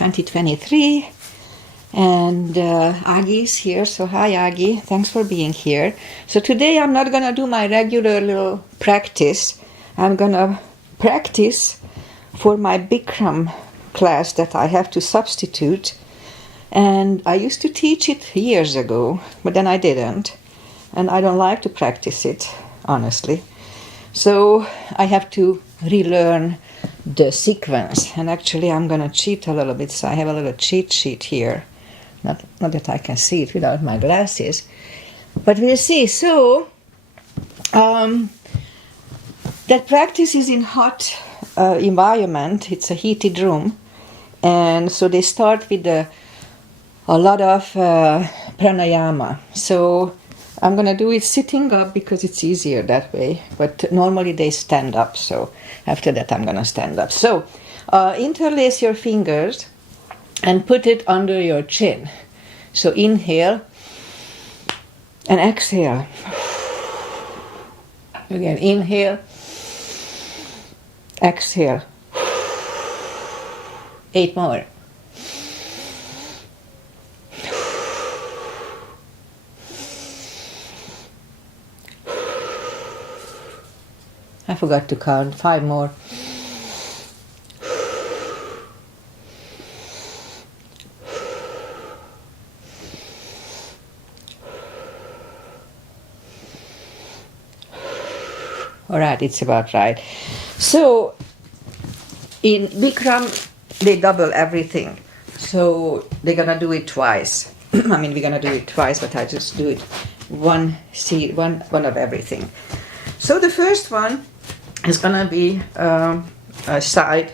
2023. And Agi's here, so hi Agi, thanks for being here. So today I'm not gonna do my regular little practice. I'm gonna practice for my BIKRAM class that I have to substitute. And I used to teach it years ago, but then I didn't. And I don't like to practice it, honestly. So I have to relearn the sequence. And actually I'm gonna cheat a little bit, so I have a little cheat sheet here. Not that I can see it without my glasses, but we'll see. So that practice is in hot environment. It's a heated room, and so they start with a lot of pranayama. So I'm gonna do it sitting up because it's easier that way. But normally they stand up. So after that I'm gonna stand up. So interlace your fingers and put it under your chin. So inhale and exhale. Again, inhale, exhale. 8 more. I forgot to count. 5 more. All right, it's about right. So in BIKRAM, they double everything. So they're gonna do it twice. I mean, we're gonna do it twice, but I just do it one of everything. So the first one is gonna be side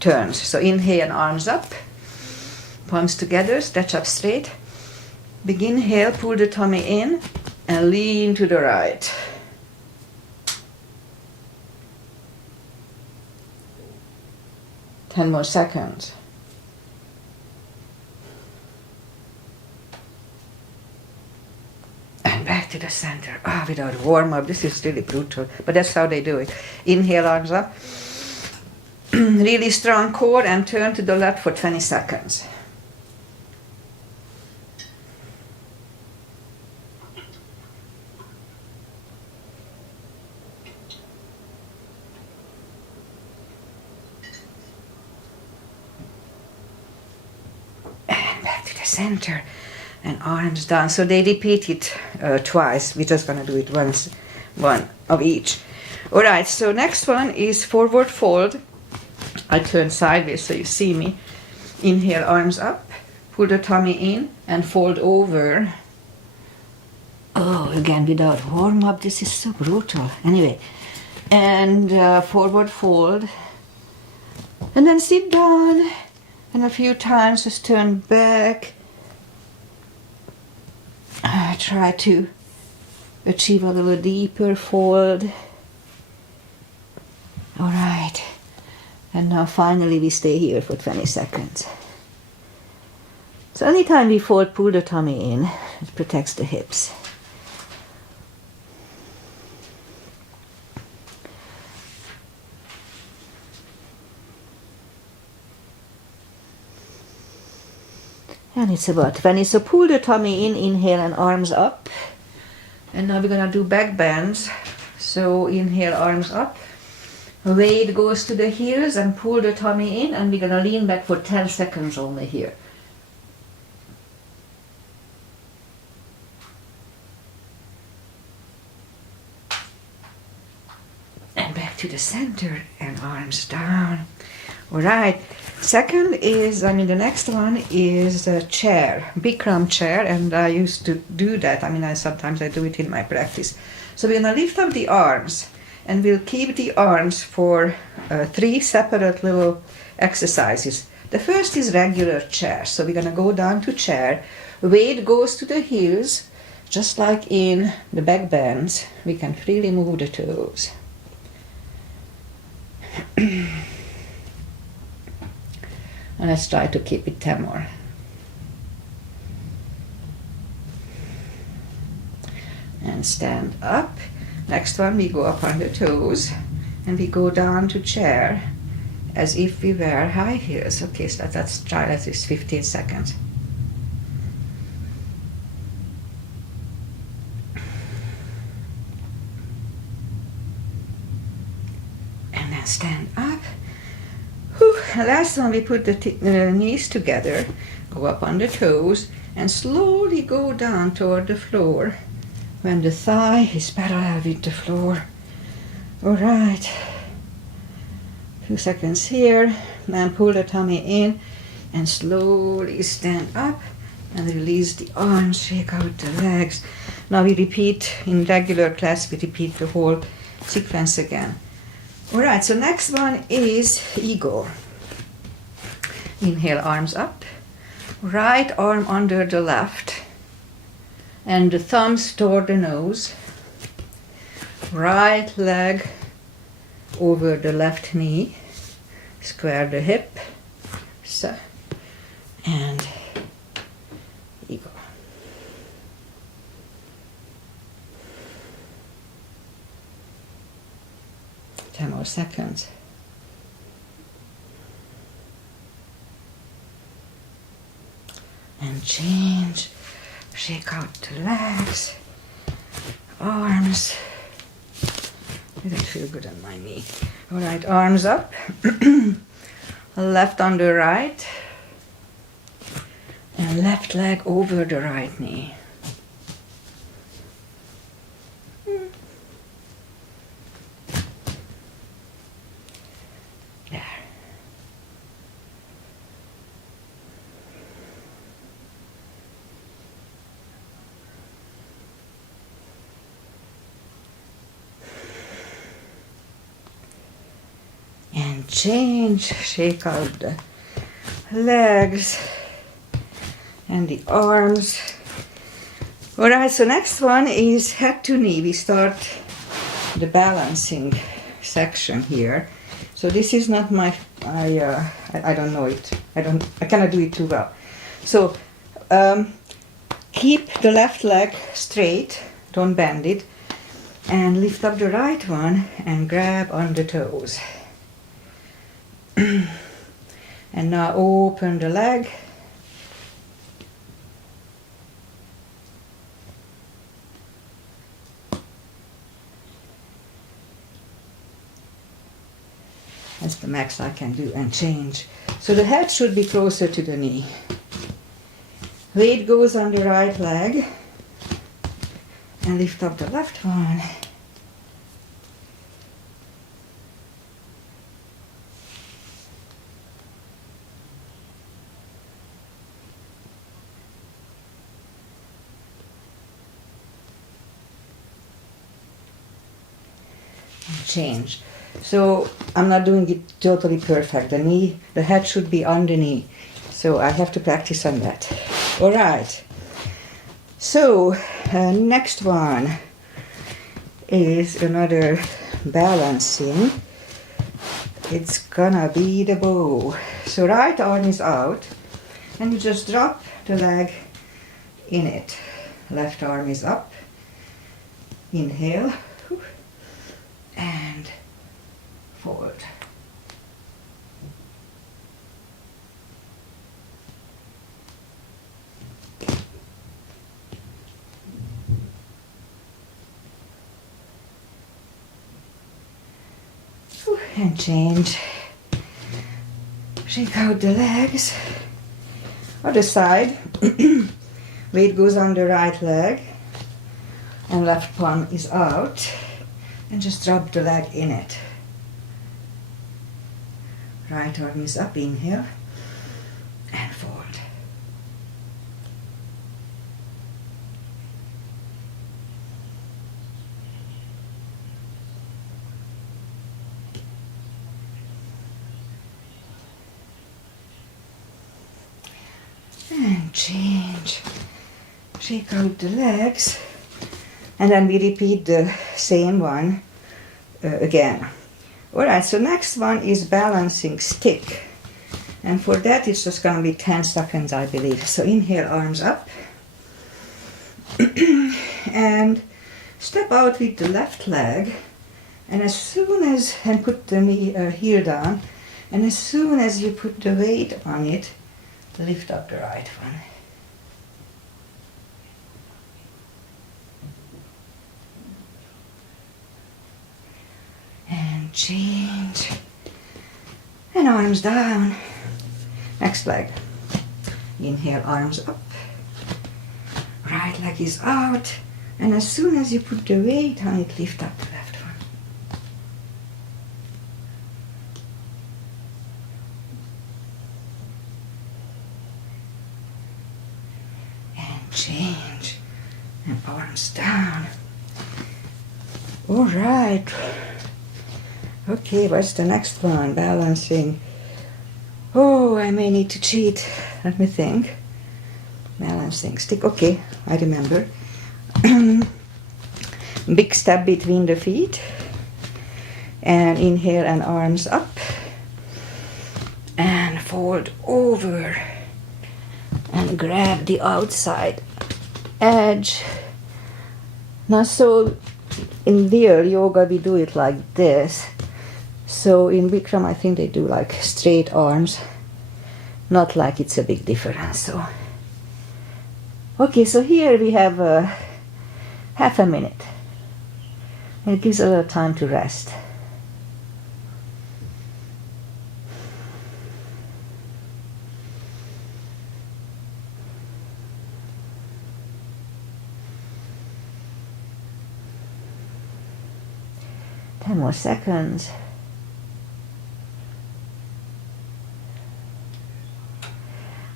turns. So inhale and arms up, palms together, stretch up straight. Big inhale, pull the tummy in and lean to the right. 10 more seconds. And back to the center. Without warm up, this is really brutal, but that's how they do it. Inhale, arms up. Really strong core, and turn to the left for 20 seconds. Center and arms down. So they repeat it twice. We're just gonna do it once, one of each. All right, so next one is forward fold. I turn sideways so you see me. Inhale, arms up, pull the tummy in and fold over. Oh, again, without warm up, this is so brutal. Anyway, and forward fold, and then sit down, and a few times just turn back. Try to achieve a little deeper fold. All right, and now finally we stay here for 20 seconds. So anytime we fold, pull the tummy in. It protects the hips. And it's about 20. So pull the tummy in, inhale and arms up. And now we're gonna do back bends. So inhale, arms up. Weight goes to the heels and pull the tummy in, and we're gonna lean back for 10 seconds only here. And back to the center and arms down. All right. Second is, the next one is a chair, BIKRAM chair, and I used to do that. Sometimes I do it in my practice. So we're gonna lift up the arms, and we'll keep the arms for 3 separate little exercises. The first is regular chair. So we're gonna go down to chair. Weight goes to the heels, just like in the back bends. We can freely move the toes. And let's try to keep it 10 more. And stand up. Next one, we go up on the toes and we go down to chair as if we wear high heels. Okay, so let's try at least 15 seconds. And then stand up. Whew. Last one, we put the knees together, go up on the toes, and slowly go down toward the floor when the thigh is parallel with the floor. All right. Few seconds here, then pull the tummy in and slowly stand up and release the arms, shake out the legs. Now we repeat, in regular class, we repeat the whole sequence again. All right, so next one is eagle. Inhale, arms up, right arm under the left, and the thumbs toward the nose, right leg over the left knee, square the hip, so, and eagle. Ten more seconds. And change, shake out the legs, arms. Didn't feel good on my knee. All right, arms up, left on the right, and left leg over the right knee. There. And change, shake out the legs and the arms. All right, so next one is head to knee. We start the balancing section here. So this is not my, I don't know it. I cannot do it too well. So keep the left leg straight, don't bend it, and lift up the right one and grab on the toes. And now open the leg. That's the max I can do, and change. So the head should be closer to the knee. Weight goes on the right leg and lift up the left one. Change. So I'm not doing it totally perfect. The head should be on the knee. So I have to practice on that. All right. So next one is another balancing. It's gonna be the bow. So right arm is out and you just drop the leg in it. Left arm is up. Inhale. And forward. And change. Shake out the legs. Other side. Weight goes on the right leg and left palm is out. And just drop the leg in it. Right arm is up, inhale, and forward. And change. Shake out the legs. And then we repeat the same one again. All right, so next one is balancing stick. And for that, it's just going to be 10 seconds, I believe. So inhale, arms up. And step out with the left leg. And as soon as, and put the knee, heel down, And as soon as you put the weight on it, lift up the right one. And change. And arms down. Next leg. Inhale, arms up. Right leg is out. And as soon as you put the weight on it, lift up the left one. And change. And arms down. All right. Okay, what's the next one? Balancing. Oh, I may need to cheat. Let me think. Balancing stick. Okay, I remember. Big step between the feet. And inhale and arms up. And fold over. And grab the outside edge. Now, so in real yoga we do it like this. So in BIKRAM I think they do like straight arms, not like it's a big difference. So okay, so here we have half a minute. It gives a little time to rest. Ten more seconds.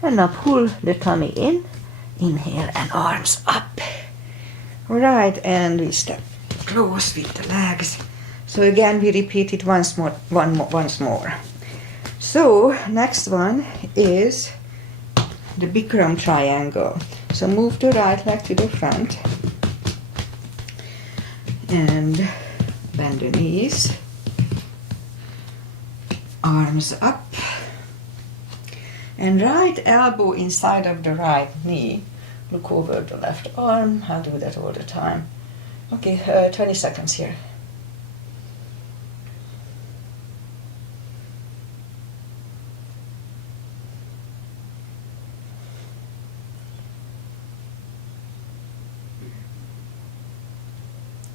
And now pull the tummy in, inhale and arms up. All right, and we step close with the legs. So again, we repeat it once more. So next one is the BIKRAM triangle. So move the right leg to the front and bend the knees, arms up. And right elbow inside of the right knee. Look over the left arm. I'll do that all the time. Okay, 20 seconds here.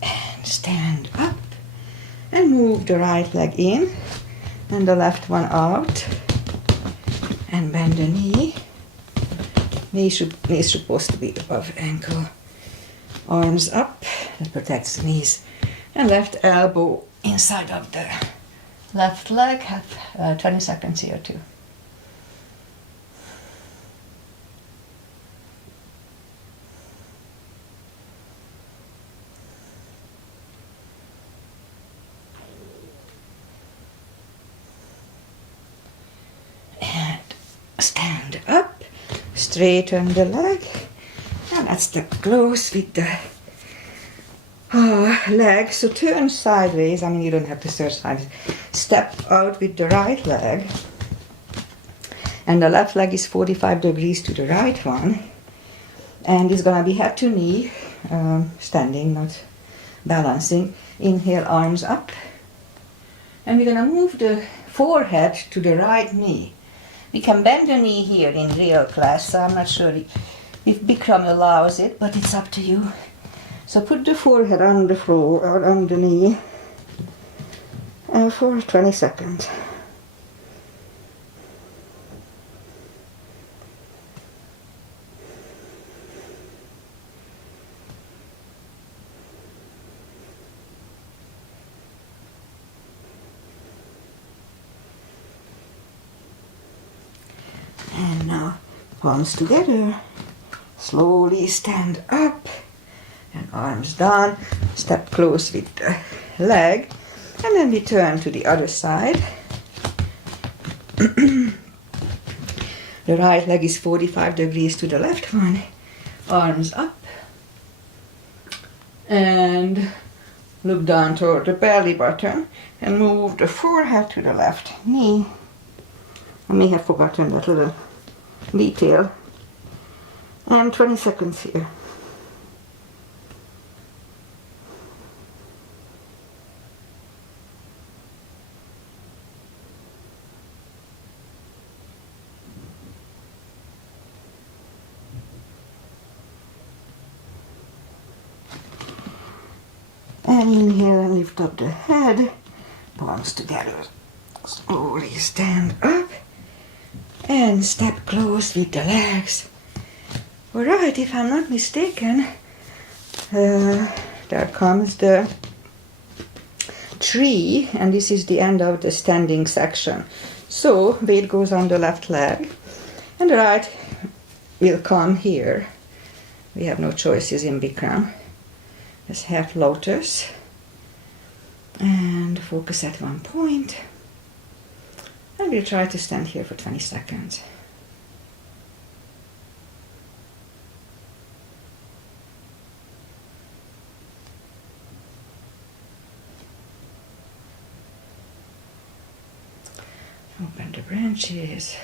And stand up. And move the right leg in. And the left one out. And bend the knee. Knee is supposed to be above ankle. Arms up. That protects the knees. And left elbow inside of the left leg. Have 20 seconds here too. Stand up, straighten the leg, and let's step close with the leg. So turn sideways. I mean, you don't have to turn sideways. Step out with the right leg, and the left leg is 45 degrees to the right one, and it's gonna be head to knee, standing, not balancing. Inhale, arms up, and we're gonna move the forehead to the right knee. We can bend the knee here in real class, so I'm not sure if BIKRAM allows it, but it's up to you. So put the forehead on the floor, or on the knee, for 20 seconds. And now, palms together. Slowly stand up and arms down. Step close with the leg. And then we turn to the other side. The right leg is 45 degrees to the left one. Arms up. And look down toward the belly button. And move the forehead to the left knee. I may have forgotten that little detail. And 20 seconds here. And inhale and lift up the head, palms together. Slowly stand up and step close with the legs. Alright, if I'm not mistaken, there comes the tree, and this is the end of the standing section. So weight goes on the left leg, and the right will come here. We have no choices in Bikram. It's half lotus, and focus at one point. And we'll try to stand here for 20 seconds. Open the branches.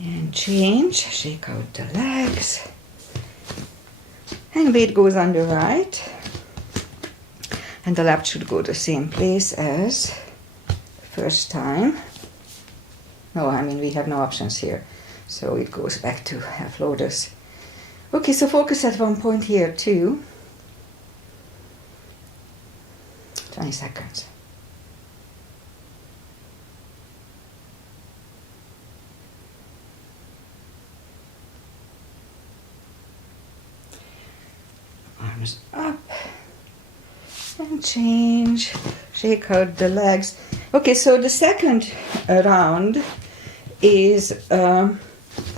And change, shake out the legs. And weight goes on the right. And the left should go the same place as first time. No, I mean we have no options here. So it goes back to half lotus. Okay, so focus at one point here too. 20 seconds. Arms up. And change, shake out the legs. Okay, so the second round is a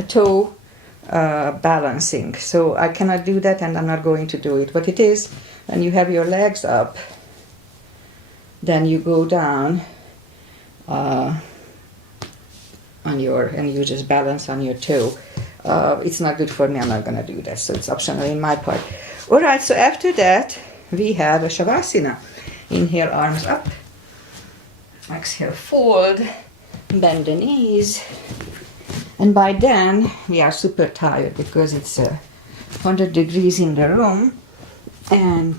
toe balancing. So I cannot do that, and I'm not going to do it. What it is, when you have your legs up, then you go down on your, and you just balance on your toe. It's not good for me, I'm not going to do that, so it's optional in my part. Alright, so after that, we have a Shavasana. Inhale, arms up. Exhale, fold. Bend the knees. And by then, we are super tired because it's 100 degrees in the room. And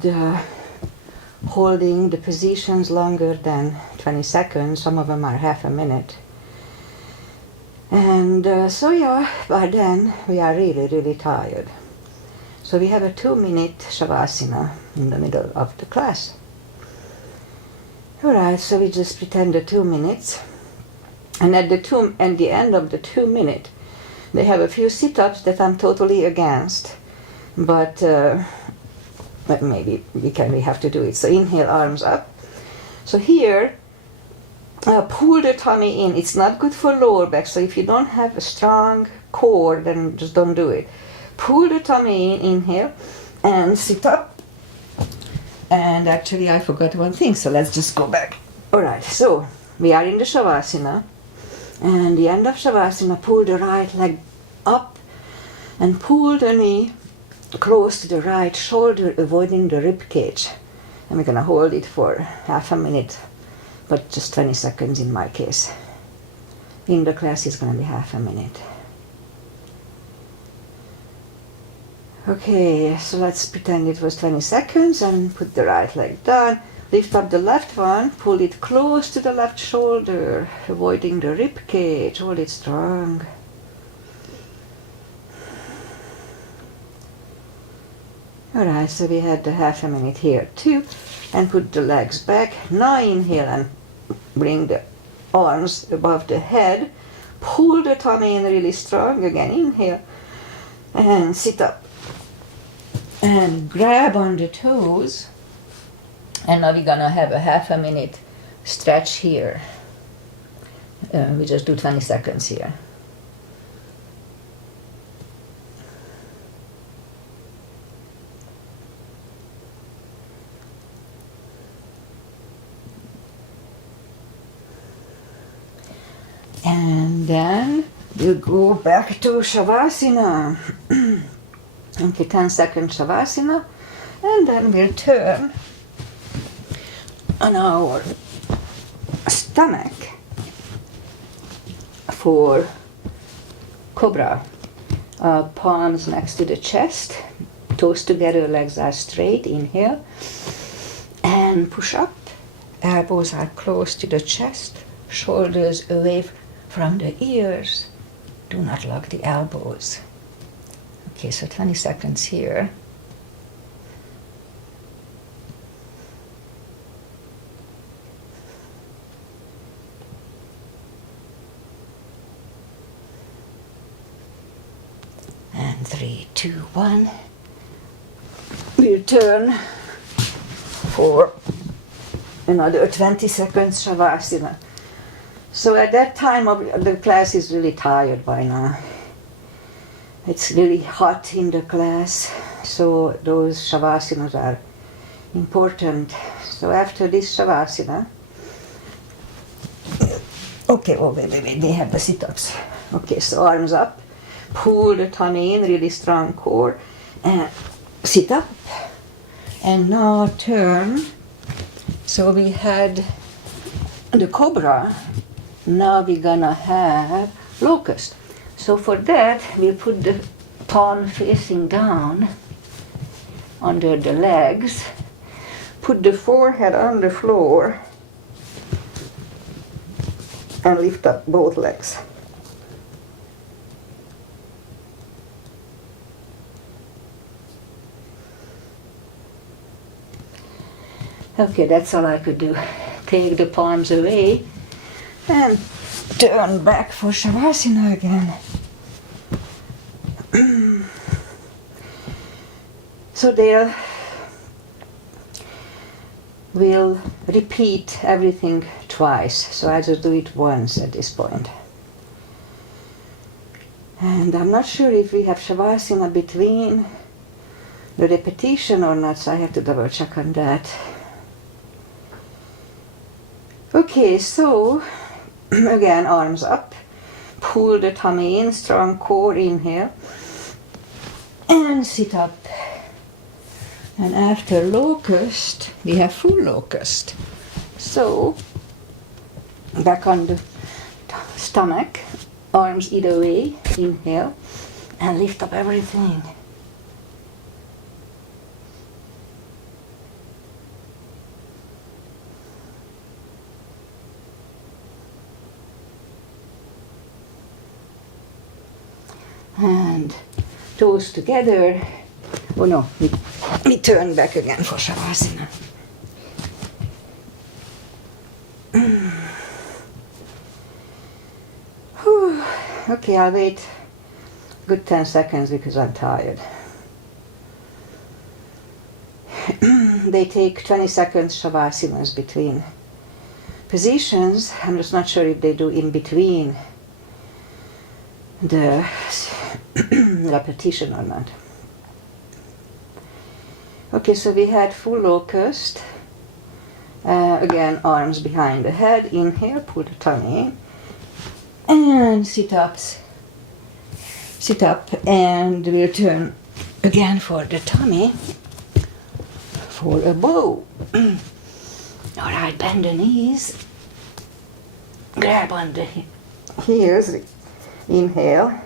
holding the positions longer than 20 seconds. Some of them are half a minute. And so yeah, by then, we are really, really tired. So we have a 2-minute Shavasana in the middle of the class. Alright, so we just pretend the 2 minutes. And at the end of the 2 minutes, they have a few sit-ups that I'm totally against. But maybe we have to do it. So inhale, arms up. So here, pull the tummy in. It's not good for lower back. So if you don't have a strong core, then just don't do it. Pull the tummy in, inhale, and sit up. And actually I forgot one thing, so let's just go back. Alright, so we are in the Shavasana. And the end of Shavasana, pull the right leg up and pull the knee close to the right shoulder, avoiding the rib cage. And we're going to hold it for half a minute, but just 20 seconds in my case. In the class it's going to be half a minute. Okay, so let's pretend it was 20 seconds and put the right leg down. Lift up the left one, pull it close to the left shoulder, avoiding the rib cage, hold it strong. Alright, so we had the half a minute here too. And put the legs back. Now inhale and bring the arms above the head. Pull the tummy in really strong. Again, inhale. And sit up. And grab on the toes. And now we're gonna have a half a minute stretch here. We just do 20 seconds here. And then we'll go back to Shavasana. Okay, 10-second Shavasana. And then we'll turn on our stomach for Cobra. Palms next to the chest, toes together, legs are straight. Inhale. And push up. Elbows are close to the chest, shoulders away from the ears. Do not lock the elbows. Okay, so 20 seconds here. 3, 2, 1. We'll turn for another 20 seconds Shavasana. So at that time the class is really tired by now. It's really hot in the class, so those Shavasanas are important. So after this Shavasana, okay, oh wait, they have the sit-ups. Okay, so arms up, pull the tummy in, really strong core, and sit up. And now turn. So we had the cobra, now we're gonna have locust. So for that, we'll put the palm facing down under the legs, put the forehead on the floor, and lift up both legs. Okay, that's all I could do. Take the palms away and turn back for Shavasana again. So there we'll repeat everything twice. So I just do it once at this point. And I'm not sure if we have Shavasana between the repetition or not, so I have to double check on that. Okay, so again, arms up, pull the tummy in, strong core, inhale, and sit up. And after locust, we have full locust. So, back on the stomach, arms either way, inhale, and lift up everything. And toes together. Oh no, we turn back again for Shavasana. Okay, I'll wait a good 10 seconds because I'm tired. They take 20 seconds Shavasanas between positions. I'm just not sure if they do in between the repetition or not. Okay, so we had full locust. Again, arms behind the head. Inhale, pull the tummy in. And sit-ups. Sit up and we'll turn again for the tummy for a bow. Alright, bend the knees. Grab on the heels. Inhale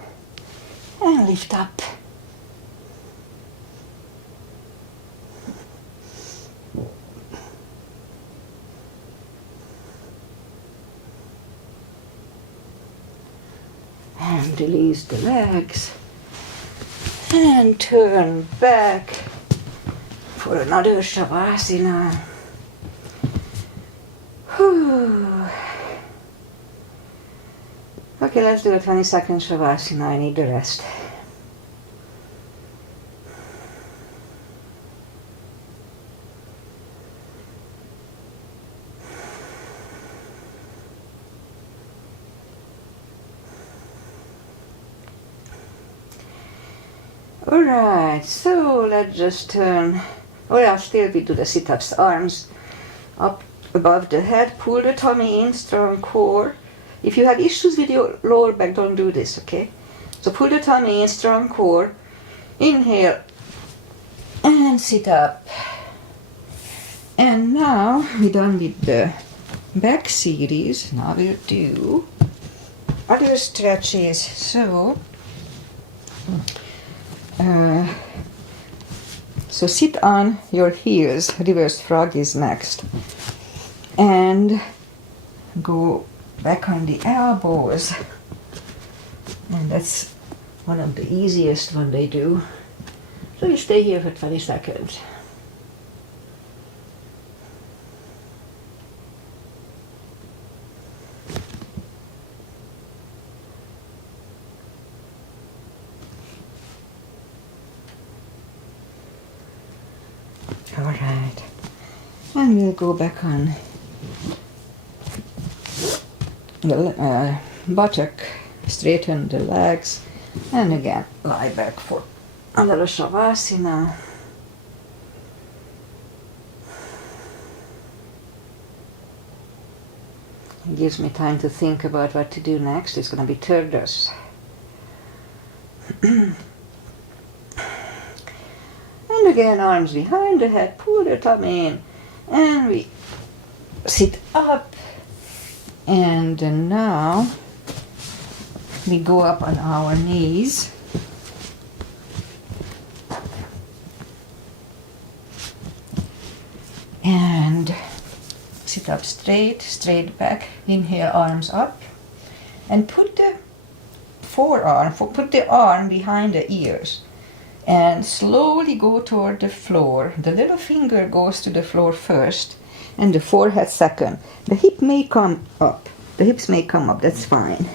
and lift up. And release the legs and turn back for another Shavasana. Whew. Okay, let's do a 20-second Shavasana. I need the rest. Alright, so let's just turn, still we do the sit-ups, arms up above the head, pull the tummy in, strong core. If you have issues with your lower back, don't do this, okay? So pull the tummy in, strong core, inhale, and sit up. And now we're done with the back series. Now we'll do other stretches. So sit on your heels, reverse frog is next, and go back on the elbows, and that's one of the easiest one they do. So you stay here for 20 seconds. All right. And we'll go back on the buttock, straighten the legs, and again lie back for a little shavasana. It gives me time to think about what to do next. It's going to be turtles. And again, arms behind the head, pull the tummy in, and we sit up. And now we go up on our knees. And sit up straight back. Inhale, arms up. And put the arm behind the ears. And slowly go toward the floor. The little finger goes to the floor first, and the forehead second. The hip may come up. The hips may come up, that's fine.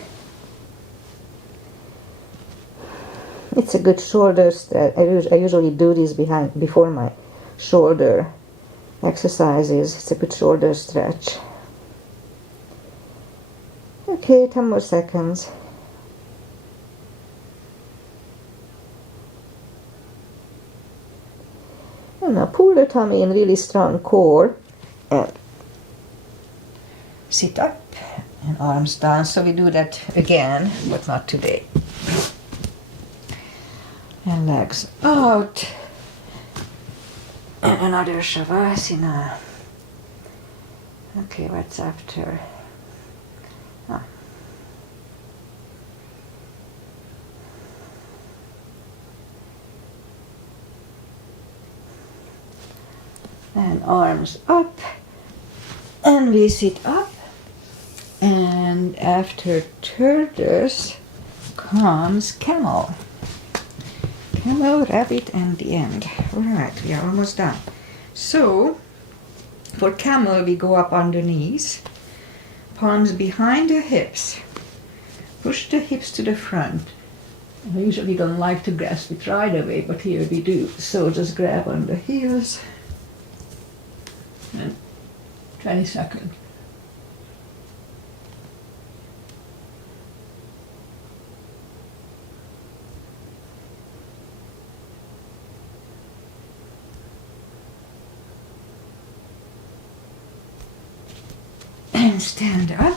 It's a good shoulder stretch. I usually do this before my shoulder exercises. It's a good shoulder stretch. Okay, 10 more seconds. And now pull the tummy in, really strong core, and sit up and arms down. So we do that again, but not today. And legs out. And another shavasana. Okay, what's after? And arms up, and we sit up, and after turtles comes camel, rabbit, and the end. All right, we are almost done. So for camel, we go up on the knees, palms behind the hips, push the hips to the front. I usually don't like to grasp it right away, but here we do. So just grab on the heels. And 20 seconds. And stand up.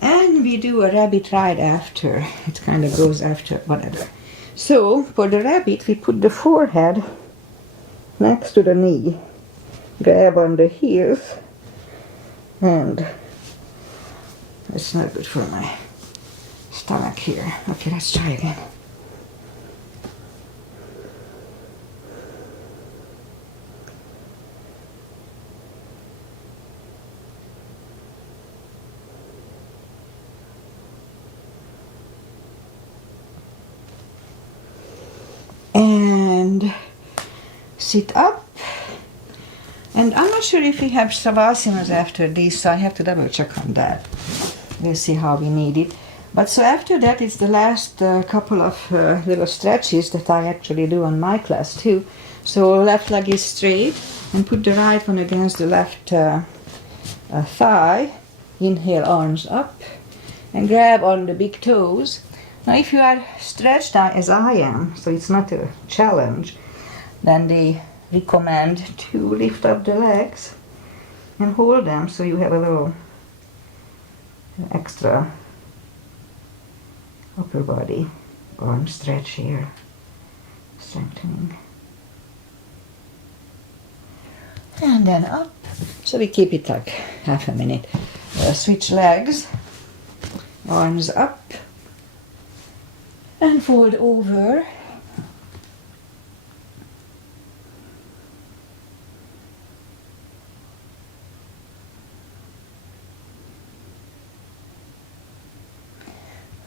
And we do a rabbit right after. It kind of goes after whatever. So for the rabbit, we put the forehead next to the knee. Grab on the heels, and it's not good for my stomach here. Okay, let's try again. And sit up. And I'm not sure if we have savasanas after this, so I have to double check on that. We'll see how we need it. But so after that, it's the last couple of little stretches that I actually do on my class too. So left leg is straight, and put the right one against the left thigh. Inhale, arms up, and grab on the big toes. Now if you are stretched out as I am, so it's not a challenge, then they recommend to lift up the legs and hold them so you have a little extra upper body arm stretch here, strengthening. And then up. So we keep it like half a minute. Switch legs, arms up, and fold over.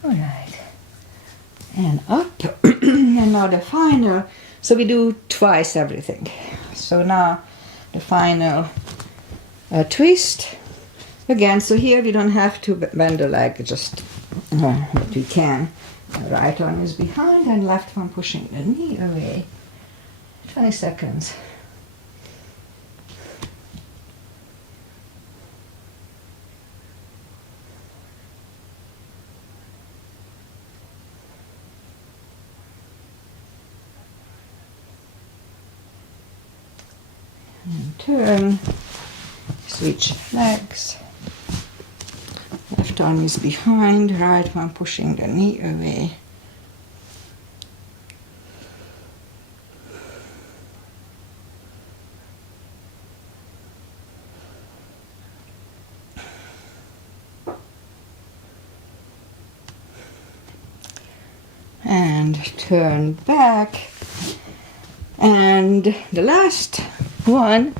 All right, and up, and now the final. So we do twice everything. So now the final twist again. So here we don't have to bend the leg, just but we can. The right arm is behind and left one pushing the knee away. 20 seconds. And turn. Switch legs. Left arm is behind, right one pushing the knee away. And turn back. And the last one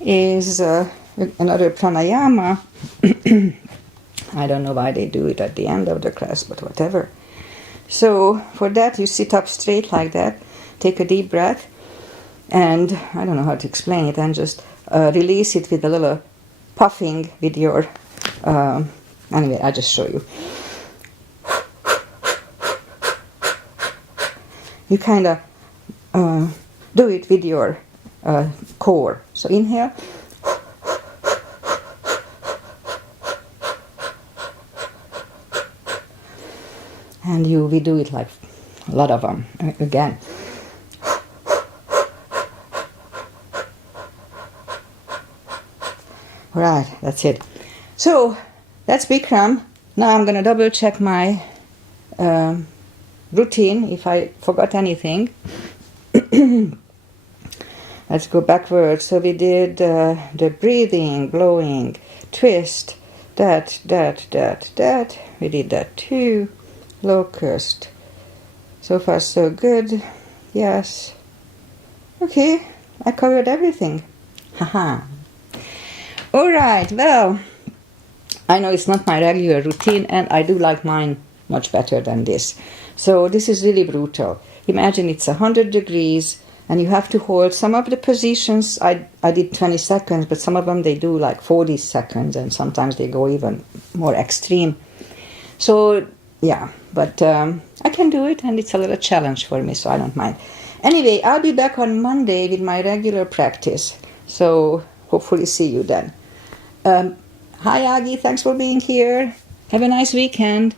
is another pranayama. I don't know why they do it at the end of the class, but whatever. So for that, you sit up straight like that, take a deep breath, and I don't know how to explain it, and just release it with a little puffing with your, anyway, I'll just show you. You kind of do it with your core. So inhale. And we do it like a lot of them again. Right, that's it. So that's BIKRAM. Now I'm going to double check my routine if I forgot anything. Let's go backwards. So we did the breathing, blowing, twist, that. We did that too. Locust. So far so good. Yes. Okay, I covered everything. Haha. Alright, well, I know it's not my regular routine and I do like mine much better than this. So this is really brutal. Imagine it's 100 degrees and you have to hold some of the positions. I did 20 seconds, but some of them they do like 40 seconds and sometimes they go even more extreme. So yeah, but I can do it and it's a little challenge for me, so I don't mind. Anyway, I'll be back on Monday with my regular practice. So hopefully see you then. Hi Aggie, thanks for being here. Have a nice weekend.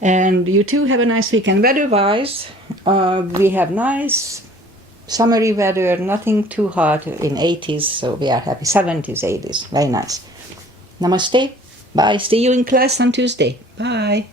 And you too have a nice weekend. Weather-wise, we have nice summery weather, nothing too hot, in 80s, so we are happy. 70s, 80s, very nice. Namaste. Bye. See you in class on Tuesday. Bye.